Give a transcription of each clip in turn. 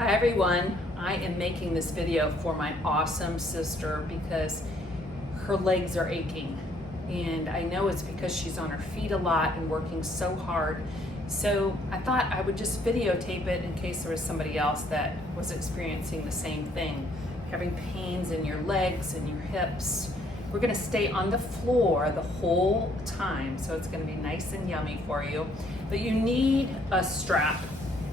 Hi everyone, I am making this video for my awesome sister because her legs are aching, and I know it's because she's on her feet a lot and working so hard. So I thought I would just videotape it in case there was somebody else that was experiencing the same thing, having pains in your legs and your hips. We're gonna stay on the floor the whole time, so it's gonna be nice and yummy for you. But you need a strap.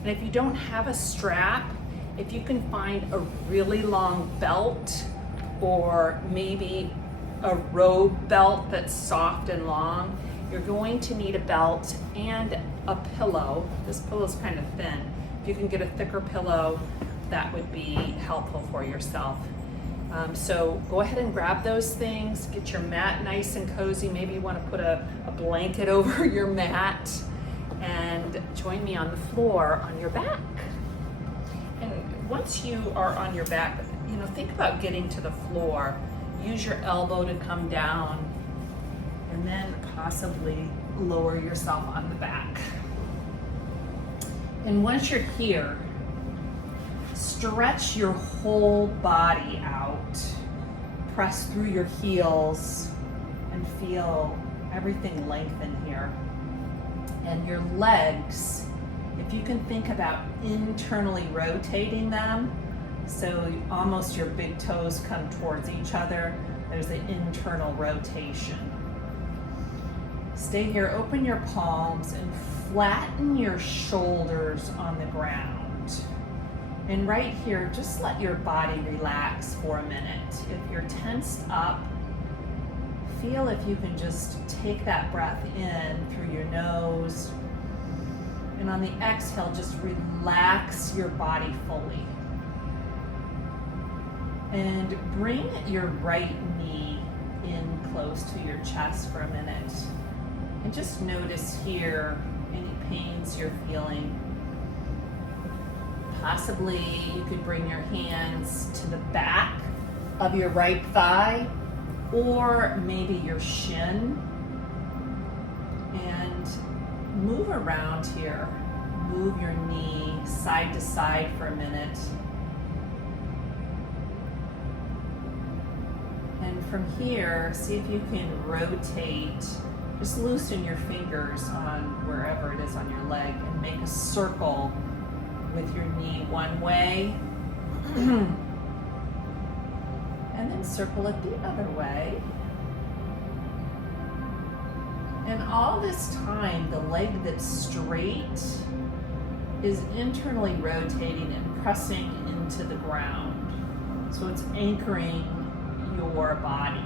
And if you don't have a strap, if you can find a really long belt or maybe a robe belt that's soft and long, you're going to need a belt and a pillow. This pillow's kind of thin. If you can get a thicker pillow, that would be helpful for yourself. So go ahead and grab those things, get your mat nice and cozy. Maybe you want to put a blanket over your mat and join me on the floor on your back. And once you are on your back, think about getting to the floor. Use your elbow to come down and then possibly lower yourself on the back. And once you're here, stretch your whole body out. Press through your heels and feel everything lengthen here. And your legs, if you can think about internally rotating them, so almost your big toes come towards each other, there's an internal rotation. Stay here, open your palms and flatten your shoulders on the ground. And right here, just let your body relax for a minute. If you're tensed up, feel if you can just take that breath in through your nose. And on the exhale, just relax your body fully. And bring your right knee in close to your chest for a minute. And just notice here any pains you're feeling. Possibly you could bring your hands to the back of your right thigh or maybe your shin, and move around here. Move your knee side to side for a minute. And from here, see if you can rotate. Just loosen your fingers on wherever it is on your leg and make a circle with your knee one way. And then circle it the other way. And all this time, the leg that's straight is internally rotating and pressing into the ground. So it's anchoring your body.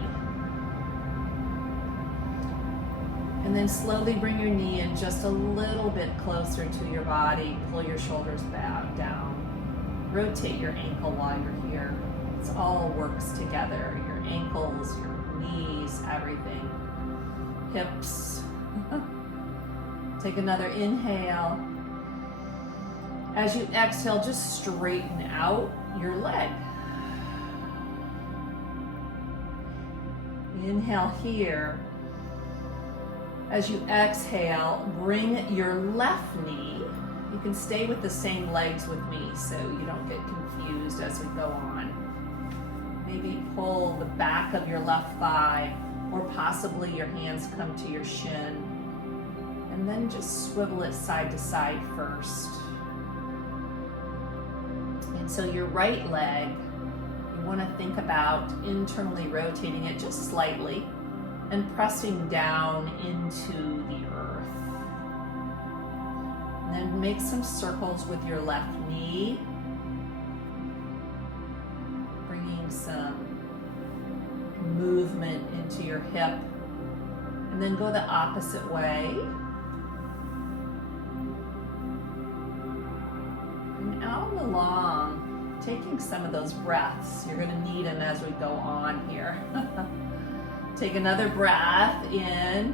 And then slowly bring your knee in just a little bit closer to your body. Pull your shoulders back down. Rotate your ankle while you're here. It all works together. Your ankles, your knees, everything. Hips. Take another inhale. As you exhale, just straighten out your leg. Inhale here. As you exhale, bring your left knee. You can stay with the same legs with me so you don't get confused as we go on. Maybe pull the back of your left thigh, or possibly your hands come to your shin. And then just swivel it side to side first. And so your right leg, you want to think about internally rotating it just slightly and pressing down into the earth. And then make some circles with your left knee, bringing some movement into your hip, and then go the opposite way. And out along, taking some of those breaths. You're going to need them as we go on here. Take another breath in.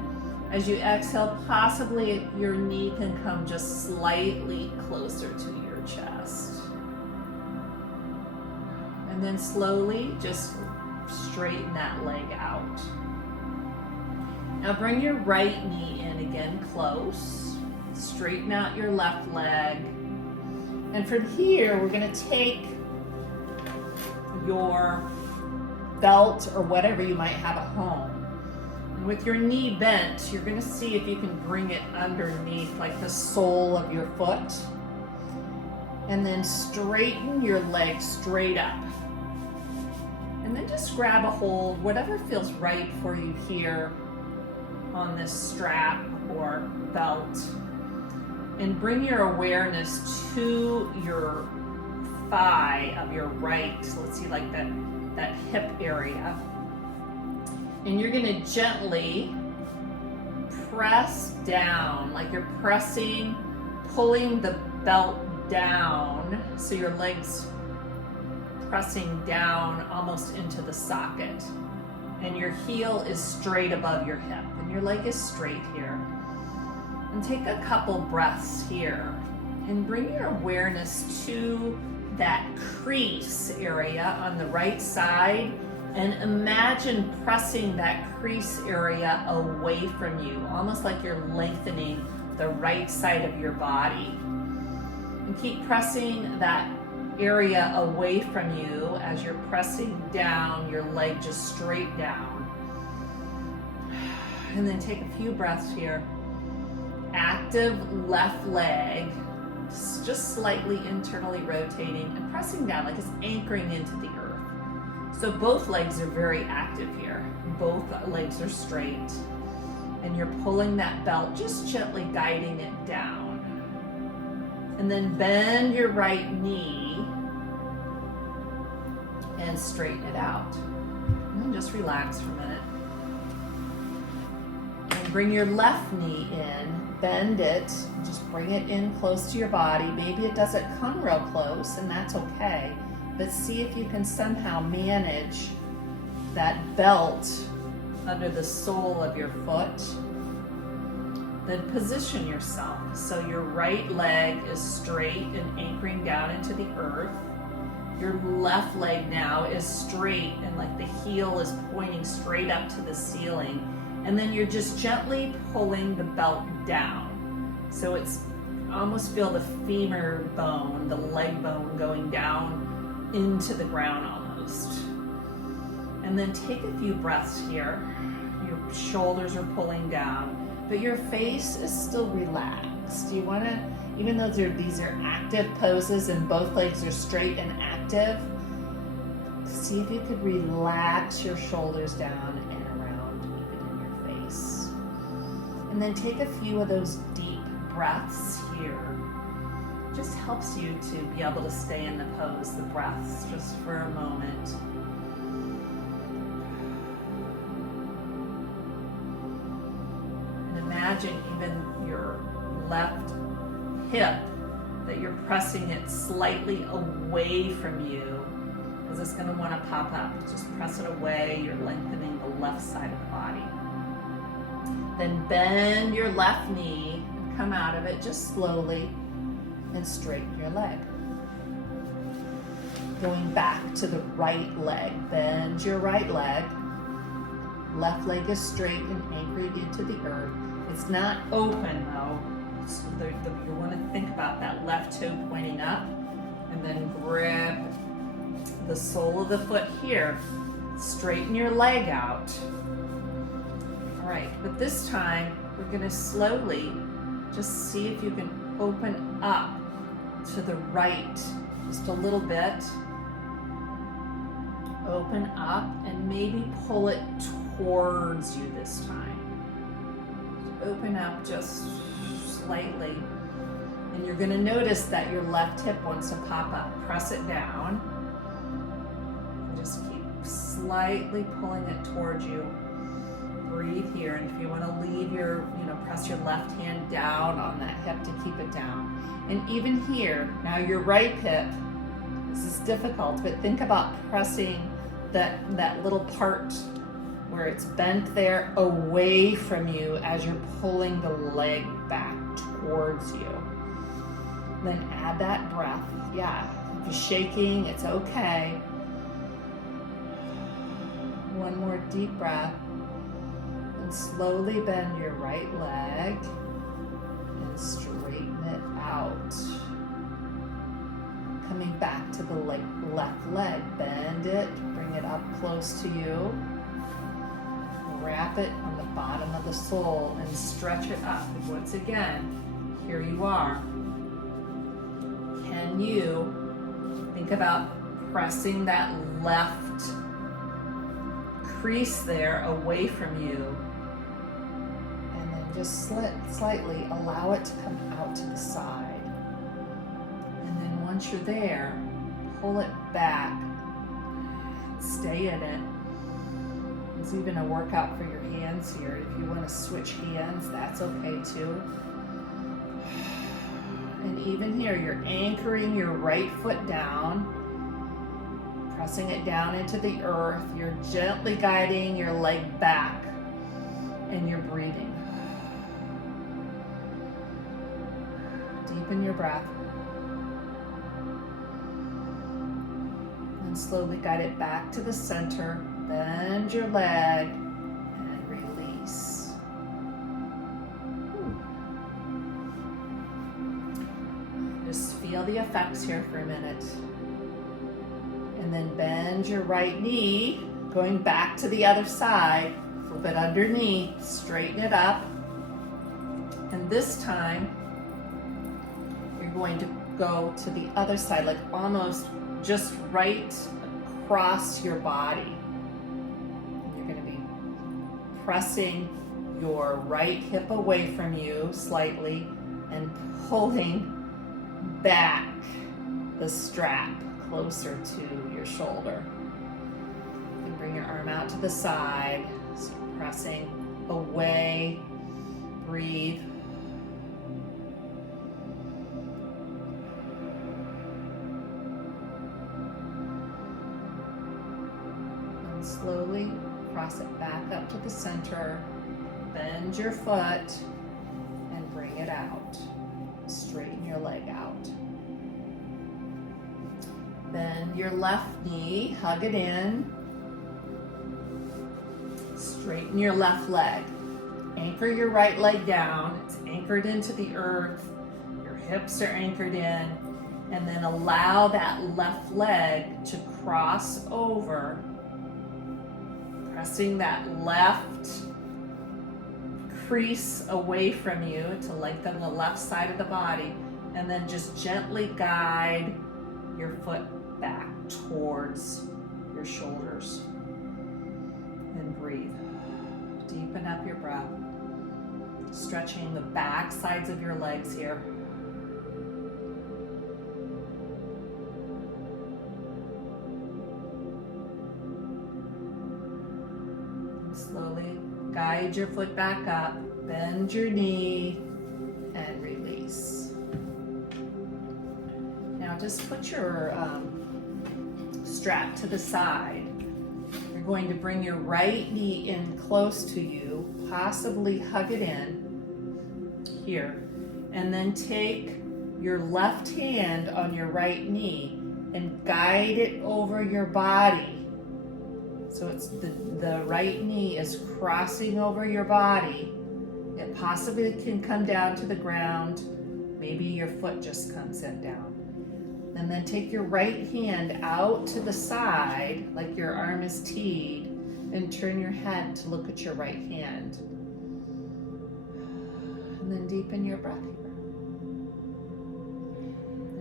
As you exhale, possibly your knee can come just slightly closer to your chest. And then slowly just straighten that leg out. Now bring your right knee in again close. Straighten out your left leg. And from here, we're gonna take your belt or whatever you might have at home. And with your knee bent, you're gonna see if you can bring it underneath, like the sole of your foot. And then straighten your leg straight up. And then just grab a hold, whatever feels right for you here on this strap or belt. And bring your awareness to your thigh of your right, let's see, like that hip area. And you're gonna gently press down, like you're pulling the belt down, so your leg's pressing down almost into the socket. And your heel is straight above your hip, and your leg is straight here. And take a couple breaths here, and bring your awareness to that crease area on the right side, and imagine pressing that crease area away from you, almost like you're lengthening the right side of your body. And keep pressing that area away from you as you're pressing down, your leg just straight down. And then take a few breaths here. Active left leg, just slightly internally rotating and pressing down like it's anchoring into the earth. So both legs are very active here. Both legs are straight. And you're pulling that belt, just gently guiding it down. And then bend your right knee and straighten it out. And then just relax for a minute. And bring your left knee in, bend it, just bring it in close to your body. Maybe it doesn't come real close, and that's okay. But see if you can somehow manage that belt under the sole of your foot. Then position yourself so your right leg is straight and anchoring down into the earth. Your left leg now is straight and like the heel is pointing straight up to the ceiling. And then you're just gently pulling the belt down. So it's almost feel the femur bone, the leg bone going down into the ground almost. And then take a few breaths here. Your shoulders are pulling down, but your face is still relaxed. You want to, even though these are active poses and both legs are straight and active, see if you could relax your shoulders down and around, even in your face. And then take a few of those deep breaths here. Just helps you to be able to stay in the pose, the breaths, just for a moment. And imagine even your left hip, that you're pressing it slightly away from you, because it's going to want to pop up. Just press it away. You're lengthening the left side of the body. Then bend your left knee and come out of it just slowly and straighten your leg. Going back to the right leg. Bend your right leg. Left leg is straight and anchored into the earth. It's not open though. So you want to think about that left toe pointing up, and then grip the sole of the foot here. Straighten your leg out. All right, but this time we're going to slowly just see if you can open up to the right just a little bit. Open up and maybe pull it towards you this time. Open up just slightly, and you're going to notice that your left hip wants to pop up. Press it down. Just keep slightly pulling it towards you. Breathe here, and if you want to leave your, press your left hand down on that hip to keep it down. And even here, now your right hip, this is difficult, but think about pressing that little part where it's bent there away from you as you're pulling the leg back towards you. Then add that breath. Yeah, if you're shaking, it's okay. One more deep breath. And slowly bend your right leg and straighten it out. back to the left leg. Bend it, bring it up close to you. Wrap it on the bottom of the sole and stretch it up. And once again, here you are. Can you think about pressing that left crease there away from you? And then just slightly allow it to come out to the side. And then once you're there, pull it back. Stay in it. There's even a workout for your hands here. If you want to switch hands, that's okay too. And even here, you're anchoring your right foot down, pressing it down into the earth. You're gently guiding your leg back, and you're breathing. Deepen your breath. And slowly guide it back to the center. Bend your leg and release. Just feel the effects here for a minute. And then bend your right knee, going back to the other side. Flip it underneath, straighten it up. And this time, you're going to go to the other side, like almost just right across your body. Pressing your right hip away from you slightly and pulling back the strap closer to your shoulder. And bring your arm out to the side, so pressing away, breathe. And slowly cross it back up to the center, bend your foot, and bring it out. Straighten your leg out. Bend your left knee, hug it in. Straighten your left leg. Anchor your right leg down. It's anchored into the earth. Your hips are anchored in. And then allow that left leg to cross over, pressing that left crease away from you to lengthen the left side of the body, and then just gently guide your foot back towards your shoulders. And breathe. Deepen up your breath. Stretching the back sides of your legs here. Slowly guide your foot back up, bend your knee, and release. Now just put your strap to the side. You're going to bring your right knee in close to you, possibly hug it in here, and then take your left hand on your right knee and guide it over your body. So it's the right knee is crossing over your body. It possibly can come down to the ground. Maybe your foot just comes down. And then take your right hand out to the side, like your arm is teed, and turn your head to look at your right hand. And then deepen your breath here.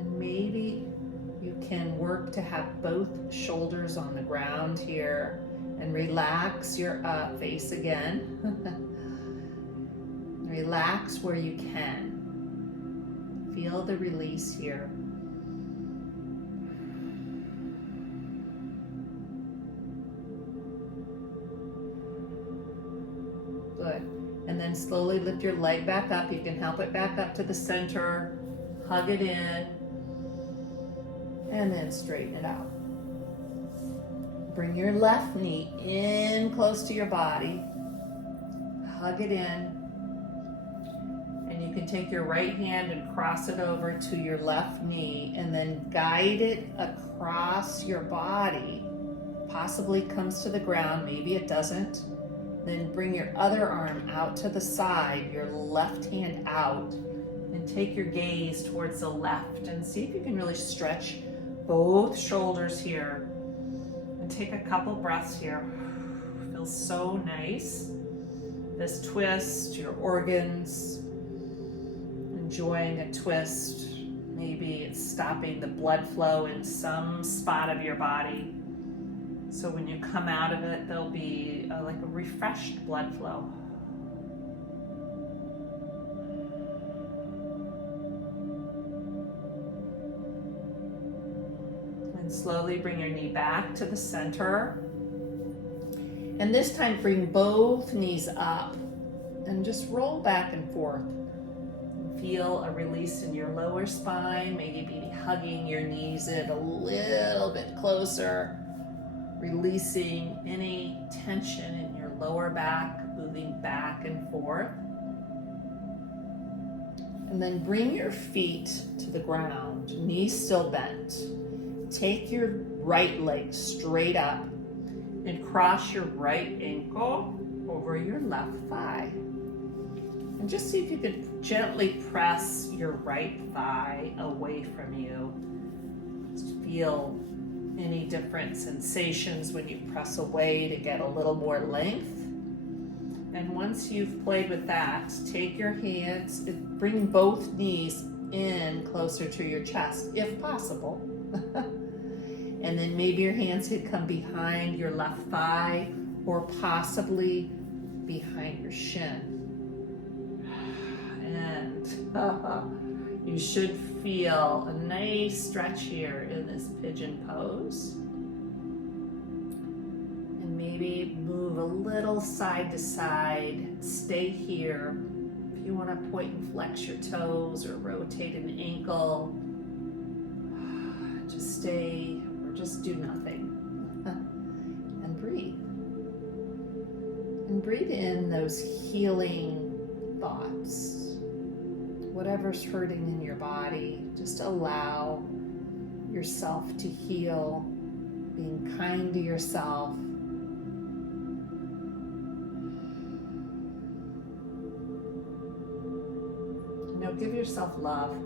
And maybe you can work to have both shoulders on the ground here and relax your face again. Relax where you can. Feel the release here. Good. And then slowly lift your leg back up. You can help it back up to the center. Hug it in. And then straighten it out. Bring your left knee in close to your body. Hug it in. And you can take your right hand and cross it over to your left knee and then guide it across your body. Possibly comes to the ground, maybe it doesn't. Then bring your other arm out to the side, your left hand out, and take your gaze towards the left and see if you can really stretch both shoulders here. And take a couple breaths here. Feels so nice. This twist, your organs, enjoying a twist. Maybe it's stopping the blood flow in some spot of your body. So when you come out of it, there'll be like a refreshed blood flow. And slowly bring your knee back to the center. And this time bring both knees up and just roll back and forth. Feel a release in your lower spine, maybe be hugging your knees in a little bit closer, releasing any tension in your lower back, moving back and forth. And then bring your feet to the ground, knees still bent. Take your right leg straight up and cross your right ankle over your left thigh. And just see if you could gently press your right thigh away from you. Just feel any different sensations when you press away to get a little more length. And once you've played with that, take your hands, bring both knees in closer to your chest, if possible. And then maybe your hands could come behind your left thigh or possibly behind your shin. And you should feel a nice stretch here in this pigeon pose. And maybe move a little side to side. Stay here. If you want to point and flex your toes or rotate an ankle, just stay or just do nothing. And breathe. And breathe in those healing thoughts. Whatever's hurting in your body, just allow yourself to heal, being kind to yourself. You know, give yourself love.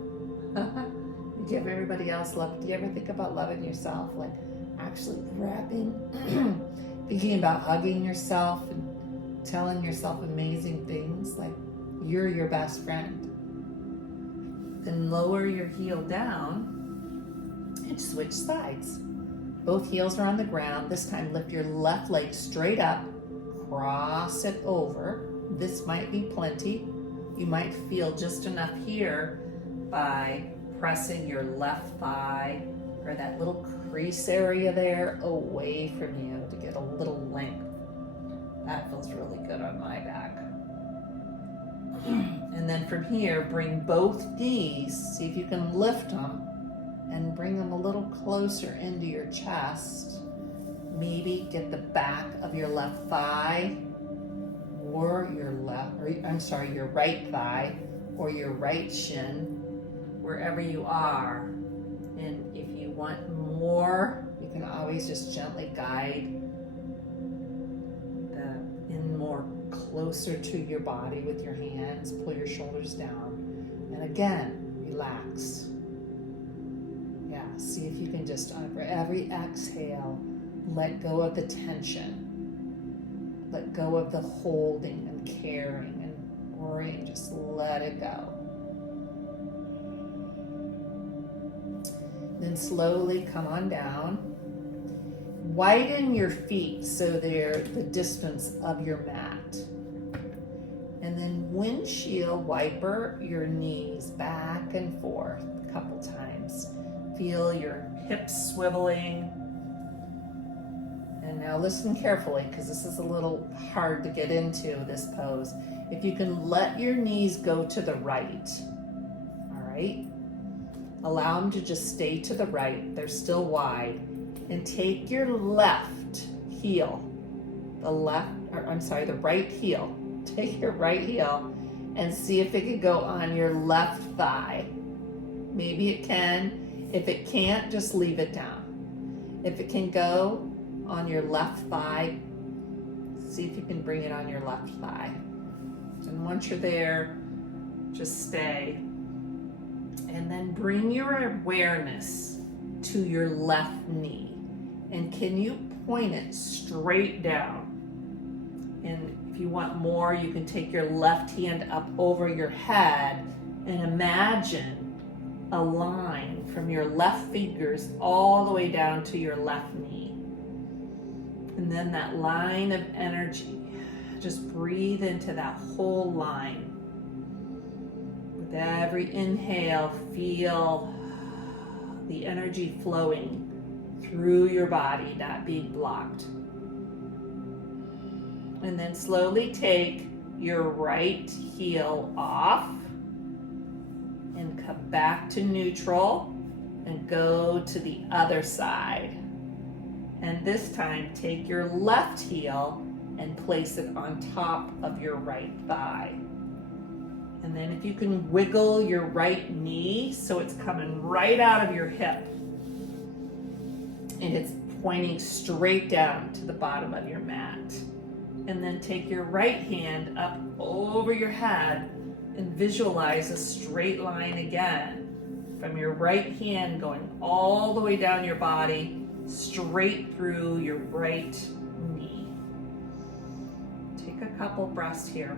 You give everybody else love. Do you ever think about loving yourself? Like actually thinking about hugging yourself and telling yourself amazing things, like you're your best friend. Then lower your heel down and switch sides. Both heels are on the ground. This time lift your left leg straight up, cross it over. This might be plenty. You might feel just enough here by pressing your left thigh or that little crease area there away from you to get a little length. That feels really good on my back. And then from here, bring both knees, see if you can lift them and bring them a little closer into your chest. Maybe get the back of your left thigh or your right thigh or your right shin, wherever you are. And if you want more, you can always just gently guide more closer to your body with your hands. Pull your shoulders down. And again, relax. Yeah, see if you can just, for every exhale, let go of the tension. Let go of the holding and caring and worrying. Just let it go. Then slowly come on down. Widen your feet so they're the distance of your mat. And then windshield wiper your knees back and forth a couple times. Feel your hips swiveling. And now listen carefully, because this is a little hard to get into this pose. If you can let your knees go to the right, all right? Allow them to just stay to the right. They're still wide. And take your left heel, the right heel. Take your right heel and see if it can go on your left thigh. Maybe it can. If it can't, just leave it down. If it can go on your left thigh, see if you can bring it on your left thigh. And once you're there, just stay. And then bring your awareness to your left knee. And can you point it straight down? And if you want more, you can take your left hand up over your head and imagine a line from your left fingers all the way down to your left knee. And then that line of energy, just breathe into that whole line. With every inhale, feel the energy flowing through your body, not being blocked. And then slowly take your right heel off and come back to neutral and go to the other side. And this time, take your left heel and place it on top of your right thigh. And then if you can wiggle your right knee so it's coming right out of your hip and it's pointing straight down to the bottom of your mat. And then take your right hand up over your head and visualize a straight line again from your right hand going all the way down your body, straight through your right knee. Take a couple breaths here.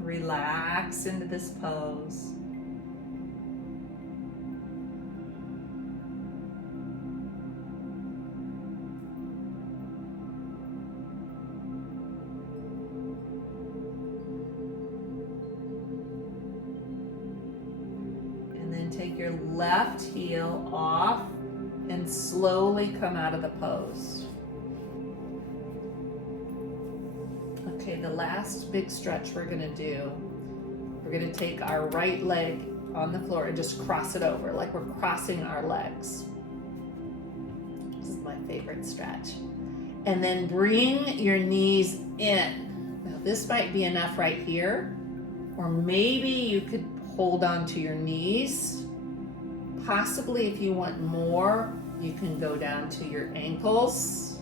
Relax into this pose. And then take your left heel off and slowly come out of the pose. Okay, the last big stretch we're gonna do, we're gonna take our right leg on the floor and just cross it over like we're crossing our legs. This is my favorite stretch. And then bring your knees in. Now this might be enough right here, or maybe you could hold on to your knees. Possibly if you want more, you can go down to your ankles.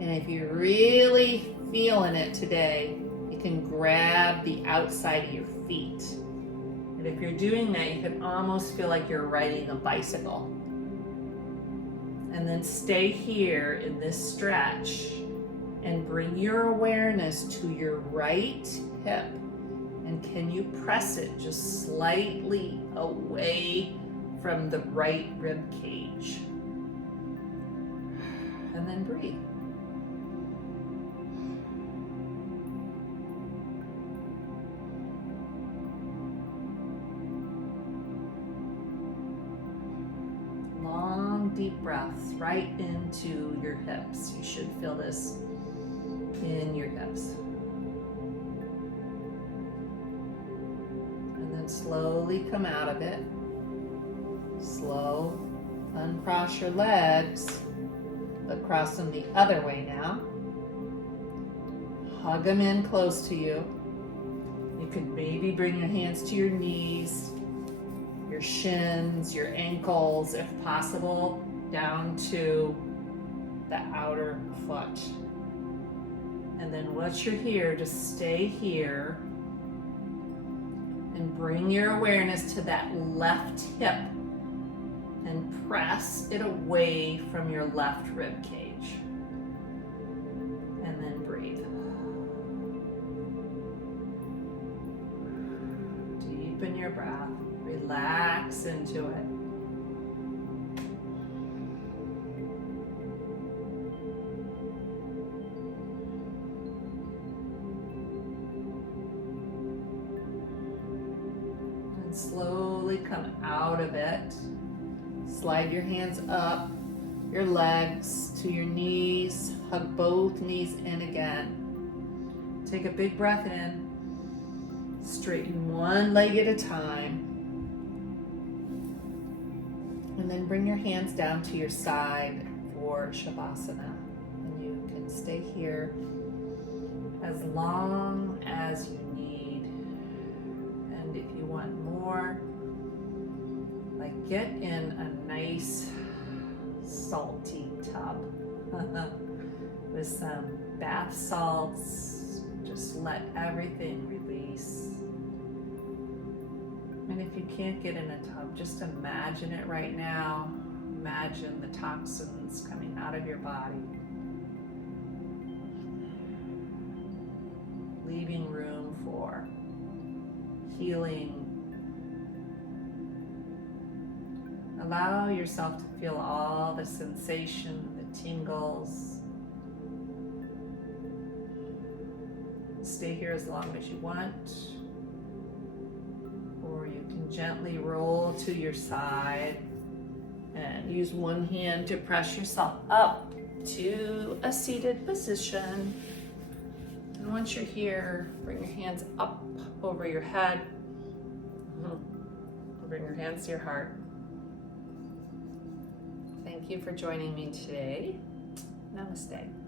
And if you're really feeling it today, you can grab the outside of your feet. And if you're doing that, you can almost feel like you're riding a bicycle. And then stay here in this stretch and bring your awareness to your right hip. And can you press it just slightly away from the right rib cage? And then breathe. Long, deep breaths right into your hips. You should feel this in your hips. And then slowly come out of it. Slow, uncross your legs, but cross them the other way now. Hug them in close to you. You could maybe bring your hands to your knees, your shins, your ankles, if possible, down to the outer foot. And then once you're here, just stay here and bring your awareness to that left hip and press it away from your left rib cage. And then breathe. Deepen your breath. Relax into it. And slowly come out of it. Slide your hands up, your legs to your knees. Hug both knees in again. Take a big breath in. Straighten one leg at a time. And then bring your hands down to your side for Shavasana. And you can stay here as long as you need. And if you want more, like get in a nice salty tub with some bath salts. Just let everything release. And if you can't get in a tub, just imagine it right now. Imagine the toxins coming out of your body, leaving room for healing. Allow yourself to feel all the sensation, the tingles. Stay here as long as you want, or you can gently roll to your side and use one hand to press yourself up to a seated position. And once you're here, bring your hands up over your head. Bring your hands to your heart. Thank you for joining me today. Namaste.